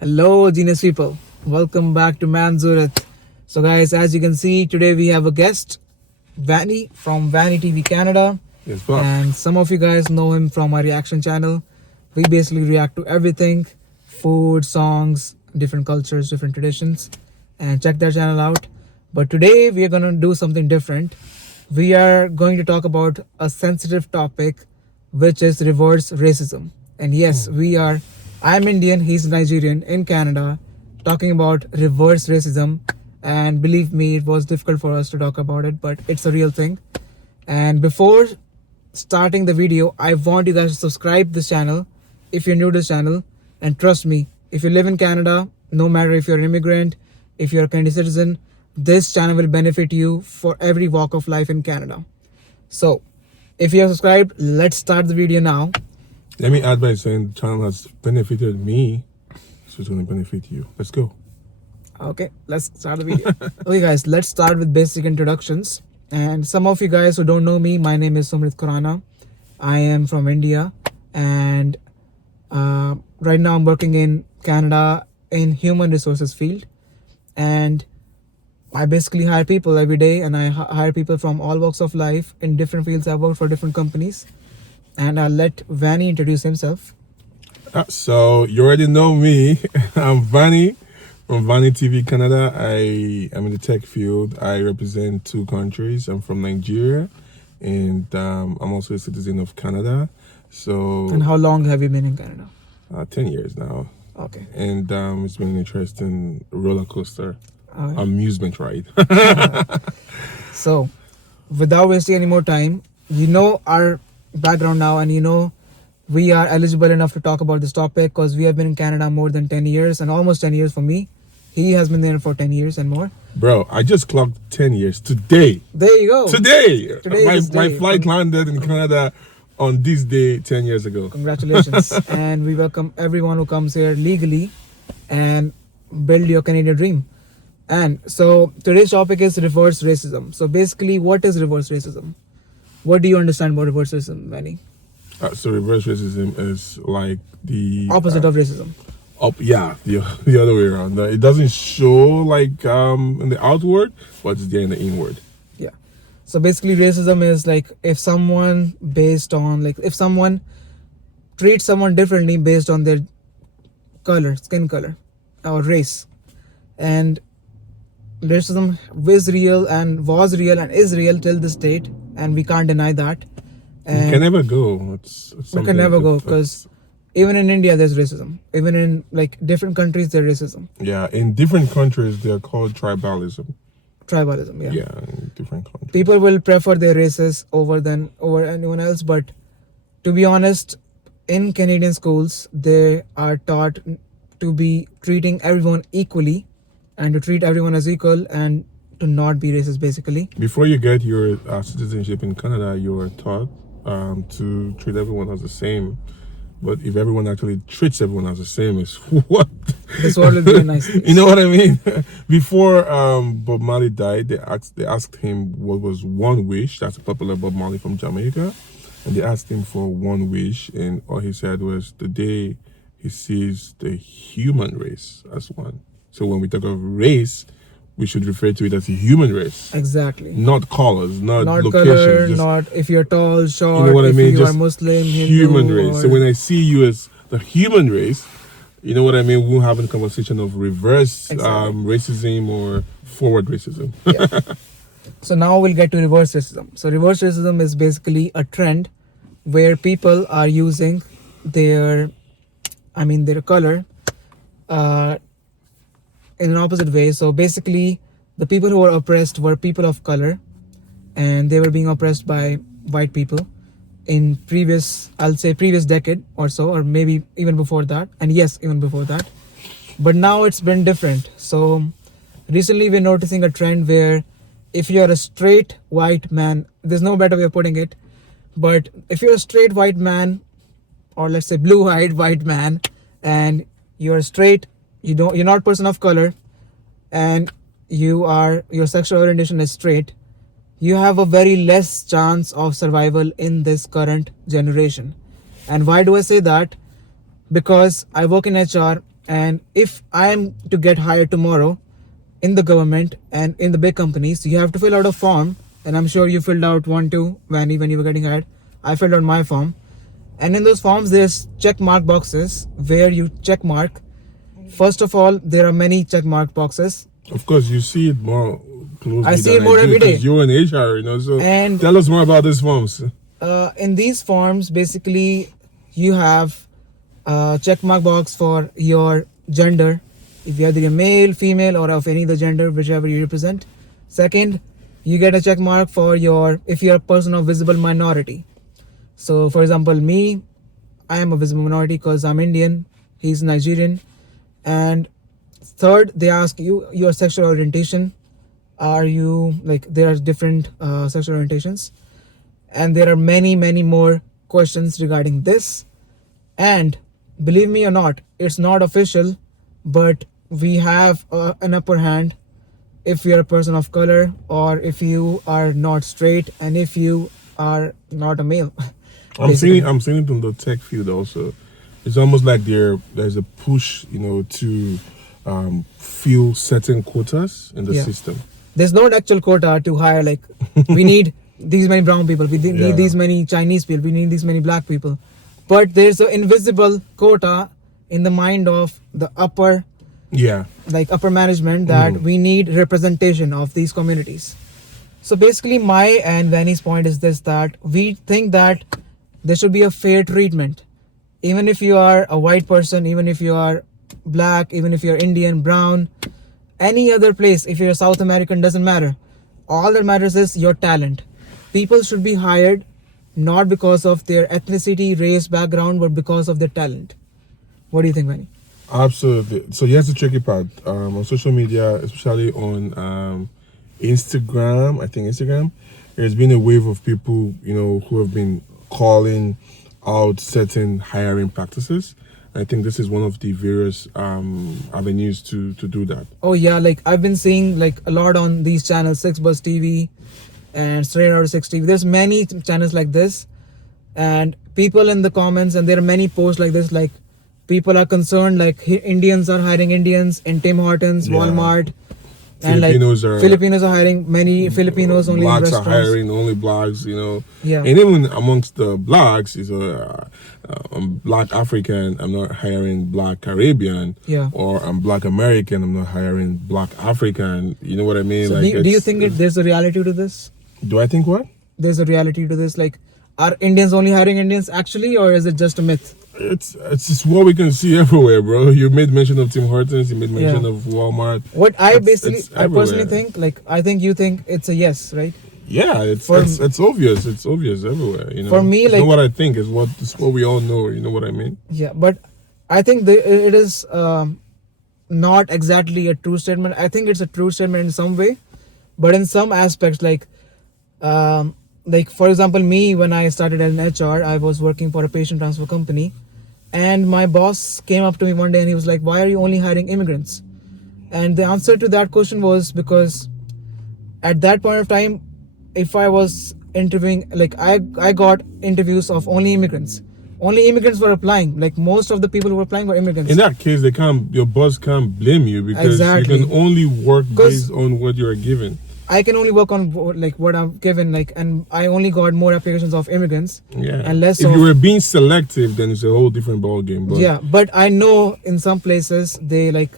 Hello, genius people. Welcome back to Manzurat. So, guys, as you can see, today we have a guest, Vanny from Vanny TV Canada. Yes, boss. And some of you guys know him from our reaction channel. We basically react to everything food, songs, different cultures, different traditions. And check their channel out. But today we are going to do something different. We are going to talk about a sensitive topic, which is reverse racism. And yes, I'm Indian, he's Nigerian in Canada, talking about reverse racism. And believe me, it was difficult for us to talk about it, but it's a real thing. And before starting the video, I want you guys to subscribe this channel if you're new to this channel. And trust me, if you live in Canada, no matter if you're an immigrant, if you're a Canadian citizen, this channel will benefit you for every walk of life in Canada. So, if you have subscribed, let's start the video now. Let me add by saying the channel has benefited me, so it's going to benefit you. Let's go. Okay, let's start the video. Okay, guys, let's start with basic introductions. And some of you guys who don't know me, my name is Sumrit. I am from India, and right now I'm working in Canada in human resources field. And I basically hire people every day, and I hire people from all walks of life in different fields. I work for different companies, and I'll let Vanny introduce himself. So you already know me. I'm Vanny from Vanny TV Canada. I am in the tech field. I represent two countries. I'm from Nigeria, and I'm also a citizen of Canada. So. And how long have you been in Canada? 10 years now. Okay. And it's been an interesting roller coaster. Amusement ride. So, without wasting any more time, you know our background now, and you know we are eligible enough to talk about this topic because we have been in Canada more than 10 years, and almost 10 years for me. He has been there for 10 years and more. Bro, I just clocked 10 years today. There you go. Today my flight landed in Canada on this day 10 years ago. Congratulations. And we welcome everyone who comes here legally and build your Canadian dream. And so today's topic is reverse racism. So basically, what is reverse racism? What do you understand about reverse racism, Vanny? So reverse racism is like the opposite of racism. The other way around. It doesn't show like in the outward, but it's there in the inward. Yeah. So basically, racism is like if someone treats someone differently based on their color, skin color, or race. And racism is real and was real and is real till this date, and we can't deny that. And we can never go. We can never go because even in India there's racism. Even in like different countries there's racism. Yeah, in different countries they're called tribalism. Tribalism, yeah. Yeah, in different countries. People will prefer their races over anyone else, but to be honest, in Canadian schools they are taught to be treating everyone equally, and to treat everyone as equal, and to not be racist, basically. Before you get your citizenship in Canada, you are taught to treat everyone as the same. But if everyone actually treats everyone as the same, is what? This world will be a nice place. You know what I mean? Before Bob Marley died, they asked him what was one wish. That's a popular Bob Marley from Jamaica. And they asked him for one wish, and all he said was the day he sees the human race as one. So when we talk of race, we should refer to it as a human race. Exactly. Not colors, not locations. Color, not if you're tall, short, you know what I mean? You just are Muslim, human Hindu, race. So when I see you as the human race, you know what I mean? We'll have a conversation of reverse racism or forward racism. Yeah. So now we'll get to reverse racism. So reverse racism is basically a trend where people are using their color in an opposite way. So basically, the people who were oppressed were people of color, and they were being oppressed by white people in previous decade or so, or maybe even before that. And yes, even before that. But now it's been different. So recently we're noticing a trend where if you're a straight white man, there's no better way of putting it, but if you're a straight white man, or let's say blue-eyed white man, and you're straight, you're not a person of color, and your sexual orientation is straight, you have a very less chance of survival in this current generation. And why do I say that? Because I work in HR, And if I'm to get hired tomorrow in the government and in the big companies, you have to fill out a form. And I'm sure you filled out one too, Vanny, when you were getting hired. I filled out my form. And in those forms, there's check mark boxes where you check mark. First of all, there are many check mark boxes. Of course, you see it more closely. I see it more every day. You're in HR, So And tell us more about these forms. in these forms, basically, you have a check mark box for your gender, if you're either a male, female, or of any other gender, whichever you represent. Second, you get a check mark for if you're a person of visible minority. So, for example, me, I am a visible minority because I'm Indian, he's Nigerian. And third, they ask you your sexual orientation. Are you there are different sexual orientations, and there are many more questions regarding this. And believe me or not, it's not official, but we have an upper hand if you're a person of color, or if you are not straight, and if you are not a male. I'm seeing it in the tech field also. It's almost like there's a push, to fill certain quotas in the system. There's no actual quota to hire, we need these many brown people, we need these many Chinese people, we need these many black people. But there's an invisible quota in the mind of the upper management that we need representation of these communities. So basically, my and Vanny's point is this, that we think that there should be a fair treatment. Even if you are a white person, even if you are black, even if you're Indian, brown, any other place, if you're South American, doesn't matter. All that matters is your talent. People should be hired not because of their ethnicity, race, background, but because of their talent. What do you think, Vanny? Absolutely. So here's the tricky part. On social media, especially on Instagram, I think Instagram, there's been a wave of people, who have been calling out certain hiring practices. I think this is one of the various avenues to do that. Oh yeah, I've been seeing a lot on these channels, 6 Buzz TV and Straight Out of 6 TV. There's many channels like this, and people in the comments, and there are many posts like this, people are concerned Indians are hiring Indians in Tim Hortons, Walmart. Filipinos are hiring many Filipinos only in blacks restaurants. Are hiring only blacks, Yeah. And even amongst the blacks, I'm black African, I'm not hiring black Caribbean. Yeah. Or I'm black American, I'm not hiring black African. You know what I mean? So do you think there's a reality to this? Do I think what? There's a reality to this. Are Indians only hiring Indians actually, or is it just a myth? It's just what we can see everywhere, bro. You made mention of Tim Hortons, you made mention of Walmart. What I personally think, I think you think it's a yes, right? Yeah, it's obvious. It's obvious everywhere. For me, it's not what I think. It's what we all know. You know what I mean? Yeah, but I think it is not exactly a true statement. I think it's a true statement in some way, but in some aspects, for example, me, when I started as an HR, I was working for a patient transfer company, and my boss came up to me one day and he was like, "Why are you only hiring immigrants?" And the answer to that question was because at that point of time, if I was interviewing, I got interviews of only immigrants. Only immigrants were applying. Most of the people who were applying were immigrants. In that case, your boss can't blame you because you can only work based on what you're given. I can only work on what I'm given, and I only got more applications of immigrants. Yeah. And less. If you were being selective, then it's a whole different ballgame. But I know in some places they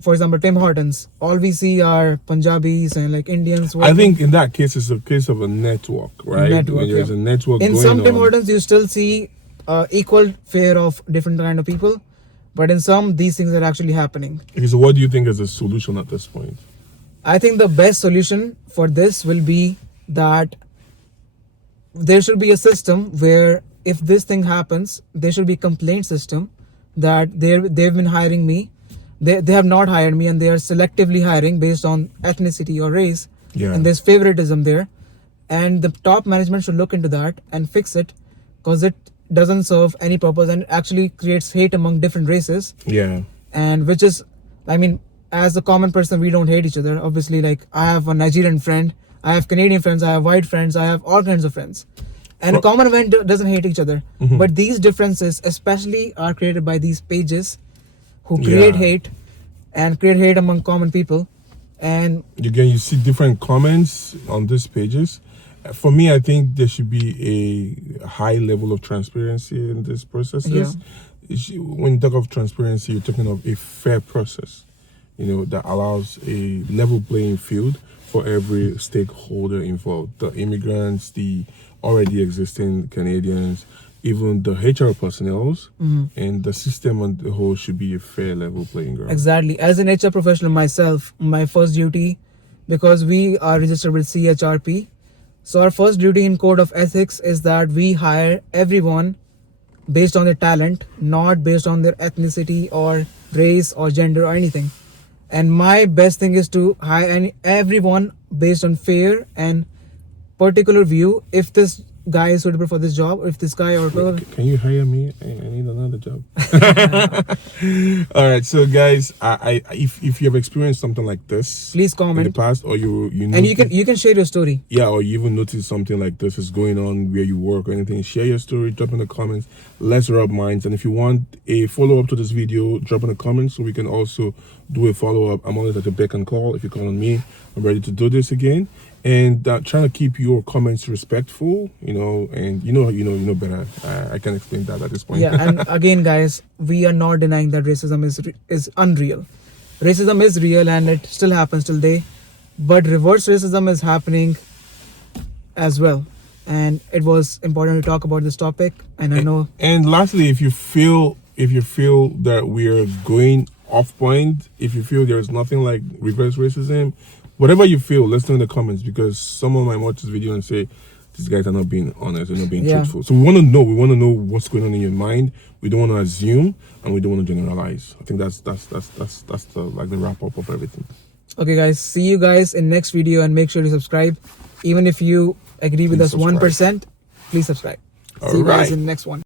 for example, Tim Hortons, all we see are Punjabis and Indians. I think in that case, it's a case of a network, right? When there's a network in going some Tim on. Hortons, you still see equal fare of different kind of people, but in some, these things are actually happening. Okay, so what do you think is the solution at this point? I think the best solution for this will be that there should be a system where if this thing happens, there should be a complaint system that they've been hiring me. They have not hired me, and they are selectively hiring based on ethnicity or race. Yeah. And there's favoritism there. And the top management should look into that and fix it, because it doesn't serve any purpose and actually creates hate among different races. Yeah. And which is, as a common person, we don't hate each other. Obviously, I have a Nigerian friend, I have Canadian friends, I have white friends, I have all kinds of friends. And a common event doesn't hate each other. Mm-hmm. But these differences especially are created by these pages who create Yeah. hate and create hate among common people. And Again, you see different comments on these pages. For me, I think there should be a high level of transparency in these processes. When you talk of transparency, you're talking of a fair process, that allows a level playing field for every stakeholder involved: the immigrants, the already existing Canadians, even the HR personnel, and the system on the whole should be a fair level playing ground. exactly, as an HR professional myself, my first duty, because we are registered with CHRP, so our first duty in code of ethics is that we hire everyone based on their talent, not based on their ethnicity or race or gender or anything. And my best thing is to hire everyone based on fair and particular view. If this guy is suitable for this job, or if this guy or girl, Can you hire me? I need another job. All right, so guys, I if you have experienced something like this, please in the comment, past, or you and you can share your story. yeah, or you even notice something like this is going on where you work or anything, share your story, drop in the comments. Let's rub minds. And if you want a follow-up to this video, drop in the comments so we can also do a follow-up. I'm always at the beck and call. If you call on me, I'm ready to do this again. And trying to keep your comments respectful, and you know better. I can explain that at this point. Yeah, and again, guys, we are not denying that racism is unreal. Racism is real and it still happens till day, but reverse racism is happening as well. And it was important to talk about this topic. And I know. And lastly, if you feel that we are going off point, if you feel there is nothing like reverse racism, whatever you feel, let's know in the comments, because someone might watch this video and say these guys are not being honest, they're not being truthful. So we want to know what's going on in your mind. We don't want to assume, and we don't want to generalize. I think that's the the wrap up of everything. Okay, guys, see you guys in next video, and make sure to subscribe. Even if you agree with Please us 1%, please subscribe. See you guys in the next one.